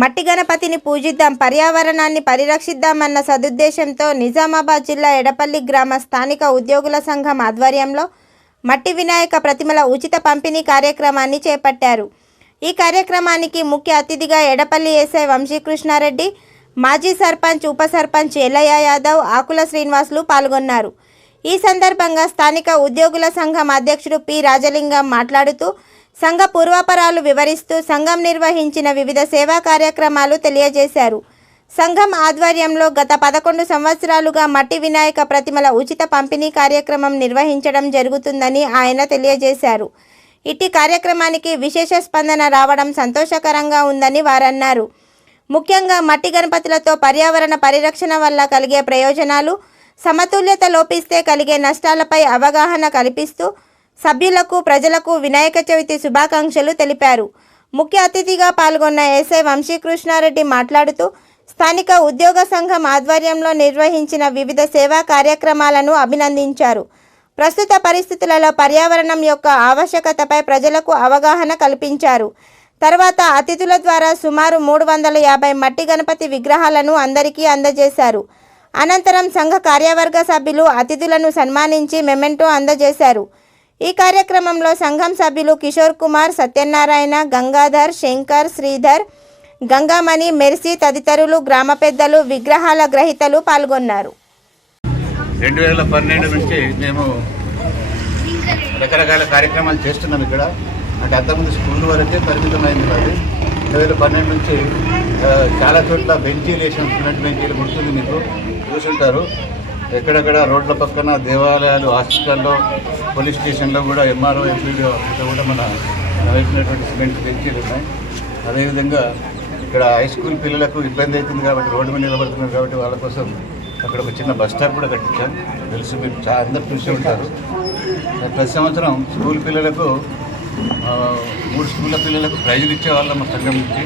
మట్టి గణపతిని పూజిద్దాం పర్యావరణాన్ని పరిరక్షిద్దామన్న సదుద్దేశంతో నిజామాబాద్ జిల్లా ఎడపల్లి గ్రామ స్థానిక ఉద్యోగుల సంఘం ఆధ్వర్యంలో మట్టి వినాయక ప్రతిమల ఉచిత పంపిణీ కార్యక్రమాన్ని చేపట్టారు. ఈ కార్యక్రమానికి ముఖ్య అతిథిగా ఎడపల్లి ఎస్ఐ వంశీకృష్ణారెడ్డి మాజీ సర్పంచ్ ఉప సర్పంచ్ ఎల్లయ్య యాదవ్ ఆకుల శ్రీనివాసులు పాల్గొన్నారు. ఈ సందర్భంగా స్థానిక ఉద్యోగుల సంఘం అధ్యక్షుడు పి రాజలింగం మాట్లాడుతూ సంఘ పూర్వాపరాలు వివరిస్తూ సంఘం నిర్వహించిన వివిధ సేవా కార్యక్రమాలు తెలియజేశారు. సంఘం ఆధ్వర్యంలో గత పదకొండు సంవత్సరాలుగా మట్టి వినాయక ప్రతిమల ఉచిత పంపిణీ కార్యక్రమం నిర్వహించడం జరుగుతుందని ఆయన తెలియజేశారు. ఇట్టి కార్యక్రమానికి విశేష స్పందన రావడం సంతోషకరంగా ఉందని వారన్నారు. ముఖ్యంగా మట్టి గణపతులతో పర్యావరణ పరిరక్షణ వల్ల కలిగే ప్రయోజనాలు సమతుల్యత లోపిస్తే కలిగే నష్టాలపై అవగాహన కల్పిస్తూ సభ్యులకు ప్రజలకు వినాయక చవితి శుభాకాంక్షలు తెలిపారు. ముఖ్య అతిథిగా పాల్గొన్న ఎస్ఐ వంశీకృష్ణారెడ్డి మాట్లాడుతూ స్థానిక ఉద్యోగ సంఘం ఆధ్వర్యంలో నిర్వహించిన వివిధ సేవా కార్యక్రమాలను అభినందించారు. ప్రస్తుత పరిస్థితులలో పర్యావరణం యొక్క ఆవశ్యకతపై ప్రజలకు అవగాహన కల్పించారు. తర్వాత అతిథుల ద్వారా సుమారు మూడు వందల యాభై మట్టి గణపతి విగ్రహాలను అందరికీ అందజేశారు. అనంతరం సంఘ కార్యవర్గ సభ్యులు అతిథులను సన్మానించి మెమెంటో అందజేశారు. ఈ కార్యక్రమంలో సంఘం సభ్యులు కిషోర్ కుమార్ సత్యనారాయణ గంగాధర్ శంకర్ శ్రీధర్ గంగామణి మెర్సీ తదితరులు గ్రామ పెద్దలు విగ్రహాల గ్రహీతలు పాల్గొన్నారు. రెండు వేల పన్నెండు నుంచి మేము రకరకాల కార్యక్రమాలు చేస్తున్నాం ఇక్కడ. అంటే అంతకుముందు స్కూల్ వరకే పరిమితమైంది అది రెండు వేల పన్నెండు నుంచి చాలా చోట్ల బెంచీలు వేసి సిమెంట్ బెంచీలు మీకు. చూసుంటారు. ఎక్కడెక్కడ రోడ్ల పక్కన దేవాలయాలు హాస్పిటల్లో పోలీస్ స్టేషన్లో కూడా ఎంఆర్ఓ ఎంపీడీఓ అంతా కూడా మన వేసినటువంటి సిమెంట్ బెంచీలు ఉన్నాయి. అదేవిధంగా ఇక్కడ హై స్కూల్ పిల్లలకు ఇబ్బంది అవుతుంది కాబట్టి రోడ్డు మీద నిలబడుతున్నారు కాబట్టి వాళ్ళ కోసం అక్కడ ఒక చిన్న బస్ స్టాప్ కూడా కట్టించాం. తెలుసు మీరు చాలా అందరు చూసి ఉంటారు. ప్రతి సంవత్సరం స్కూల్ పిల్లలకు మూడు స్కూళ్ళ పిల్లలకు ప్రైజులు ఇచ్చేవాళ్ళం మా సంఘం నుంచి.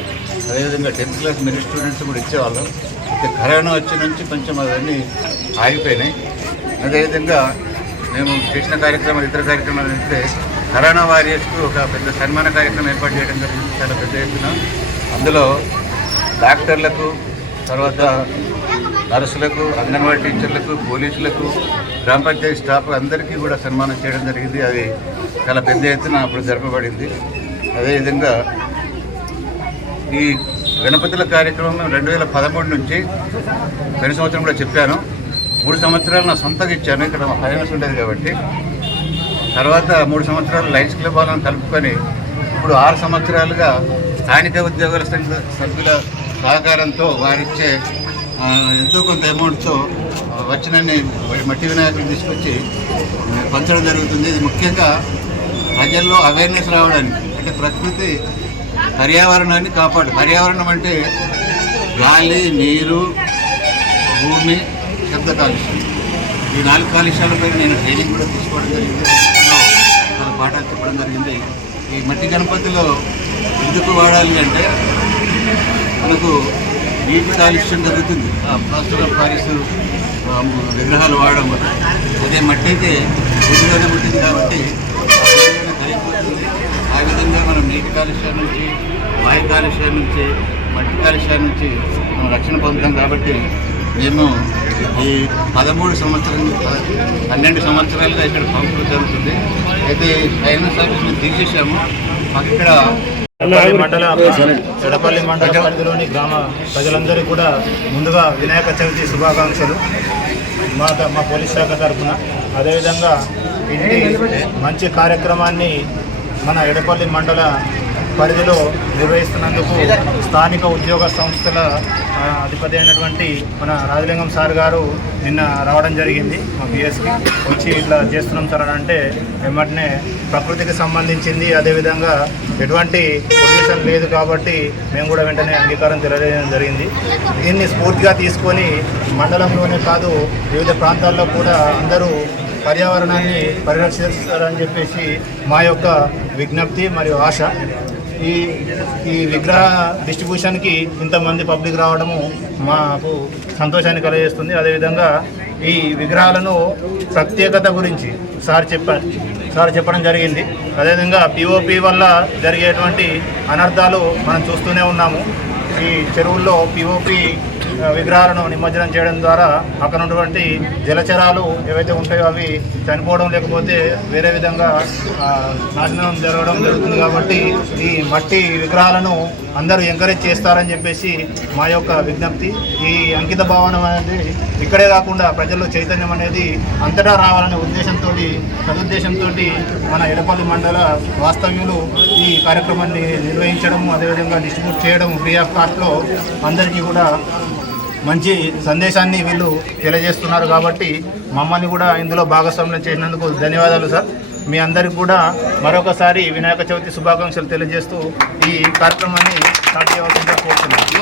అదేవిధంగా టెన్త్ క్లాస్ మెరిట్ స్టూడెంట్స్ కూడా ఇచ్చేవాళ్ళం. అయితే కరోనా వచ్చి నుంచి కొంచెం అవన్నీ ఆగిపోయినాయి. అదేవిధంగా మేము చేసిన కార్యక్రమాలు ఇతర కార్యక్రమాలు అయితే కరోనా వారియర్స్కు ఒక పెద్ద సన్మాన కార్యక్రమం ఏర్పాటు చేయడం జరిగింది. చాలా పెద్ద ఎత్తున. అందులో డాక్టర్లకు తర్వాత నర్సులకు అంగన్వాడీ టీచర్లకు పోలీసులకు గ్రామ పంచాయతీ స్టాఫ్ అందరికీ కూడా సన్మానం చేయడం జరిగింది. అది చాలా పెద్ద ఎత్తున అప్పుడు జరపబడింది. అదేవిధంగా ఈ గణపతుల కార్యక్రమం రెండు వేల పదమూడు నుంచి పోయిన సంవత్సరం కూడా చెప్పాను. మూడు సంవత్సరాలు నా సొంతగా ఇచ్చాను. ఇక్కడ మా ఫైనాన్స్ ఉండేది కాబట్టి. తర్వాత మూడు సంవత్సరాలు లైన్స్ క్లబ్ వాళ్ళని కలుపుకొని ఇప్పుడు ఆరు సంవత్సరాలుగా స్థానిక ఉద్యోగుల సంఘ సభ్యుల సహకారంతో వారిచ్చే ఎంతో కొంత అమౌంట్తో వచ్చినన్ని మట్టి వినాయకులు తీసుకొచ్చి పంచడం జరుగుతుంది. ఇది ముఖ్యంగా ప్రజల్లో అవేర్నెస్ రావడానికి అంటే ప్రకృతి పర్యావరణాన్ని కాపాడు. పర్యావరణం అంటే గాలి నీరు భూమి శబ్ద కాలుష్యం. ఈ నాలుగు కాలుష్యాలపై నేను ట్రైనింగ్ కూడా తీసుకోవడం జరిగింది. వాళ్ళ పాఠాలు చెప్పడం జరిగింది. ఈ మట్టి గణపతిలో ఎందుకు వాడాలి అంటే మనకు నీటి కాలుష్యం జరుగుతుంది ఆ ప్లాస్టర్ ఆఫ్ విగ్రహాలు వాడడం వల్ల. అదే మట్టి అయితే భూమిలోనే ఉంటుంది కాబట్టి కరిగిపోతుంది ఆ విధంగా మనం నీటి కాలుష్యం నుంచి వాయు కాలుష్యం నుంచి మట్టి కాలుష్యం నుంచి మనం రక్షణ పొందుతాం కాబట్టి మేము ఈ పదమూడు సంవత్సరం పన్నెండు సంవత్సరాలుగా ఇక్కడ పంపులు జరుగుతుంది. అయితే ఫైనాన్స్ ఆఫీస్ని తీసేసాము ఎడపల్లి మండల ఎడపల్లి మండల పరిధిలోని గ్రామ ప్రజలందరికీ కూడా ముందుగా వినాయక చవితి శుభాకాంక్షలు మా మా పోలీస్ శాఖ తరఫున. అదేవిధంగా ఇది మంచి కార్యక్రమాన్ని మన ఎడపల్లి మండల పరిధిలో నిర్వహిస్తున్నందుకు స్థానిక ఉద్యోగ సంస్థల అధిపతి అయినటువంటి మన రాజలింగం సార్ గారు నిన్న రావడం జరిగింది. మా బిఎస్కి వచ్చి ఇట్లా చేస్తున్నాం సార్ అని అంటే వెంటనే ప్రకృతికి సంబంధించింది అదేవిధంగా ఎటువంటి పొల్యూషన్ లేదు కాబట్టి మేము కూడా వెంటనే అంగీకారం తెలియజేయడం జరిగింది. దీన్ని స్ఫూర్తిగా తీసుకొని మండలంలోనే కాదు వివిధ ప్రాంతాల్లో కూడా అందరూ పర్యావరణాన్ని పరిరక్షిస్తారని చెప్పేసి మా యొక్క విజ్ఞప్తి మరియు ఆశ. ఈ ఈ విగ్రహ డిస్ట్రిబ్యూషన్కి ఇంతమంది పబ్లిక్ రావడము మాకు సంతోషాన్ని కలగజేస్తుంది అదేవిధంగా ఈ విగ్రహాలను ప్రత్యేకత గురించి సార్ చెప్పారు సార్ చెప్పడం జరిగింది. అదేవిధంగా పిఓపి వల్ల జరిగేటువంటి అనర్థాలు మనం చూస్తూనే ఉన్నాము. ఈ చెరువుల్లో పిఓపి విగ్రహాలను నిమజ్జనం చేయడం ద్వారా అక్కడ ఉన్నటువంటి జలచరాలు ఏవైతే ఉంటాయో అవి చనిపోవడం లేకపోతే వేరే విధంగా నాశనం జరగడం జరుగుతుంది కాబట్టి ఈ మట్టి విగ్రహాలను అందరూ ఎంకరేజ్ చేస్తారని చెప్పేసి మా యొక్క విజ్ఞప్తి. ఈ అంకిత భావన అనేది ఇక్కడే కాకుండా ప్రజల్లో చైతన్యం అనేది అంతటా రావాలనే ఉద్దేశంతో సదుద్దేశంతో మన ఎడపల్లి మండల వాస్తవ్యులు ఈ కార్యక్రమాన్ని నిర్వహించడం అదేవిధంగా డిస్ట్రిబ్యూట్ చేయడం ఫ్రీ ఆఫ్ కాస్ట్లో అందరికీ కూడా మంచి సందేశాన్ని వీళ్ళు తెలియజేస్తున్నారు కాబట్టి మమ్మల్ని కూడా ఇందులో భాగస్వామ్యం చేసినందుకు ధన్యవాదాలు సార్. మీ అందరికి కూడా మరొకసారి వినాయక చవితి శుభాకాంక్షలు తెలియజేస్తూ ఈ కార్యక్రమాన్ని స్టార్ట్ చేయవలసిందిగా కోరుతున్నాను.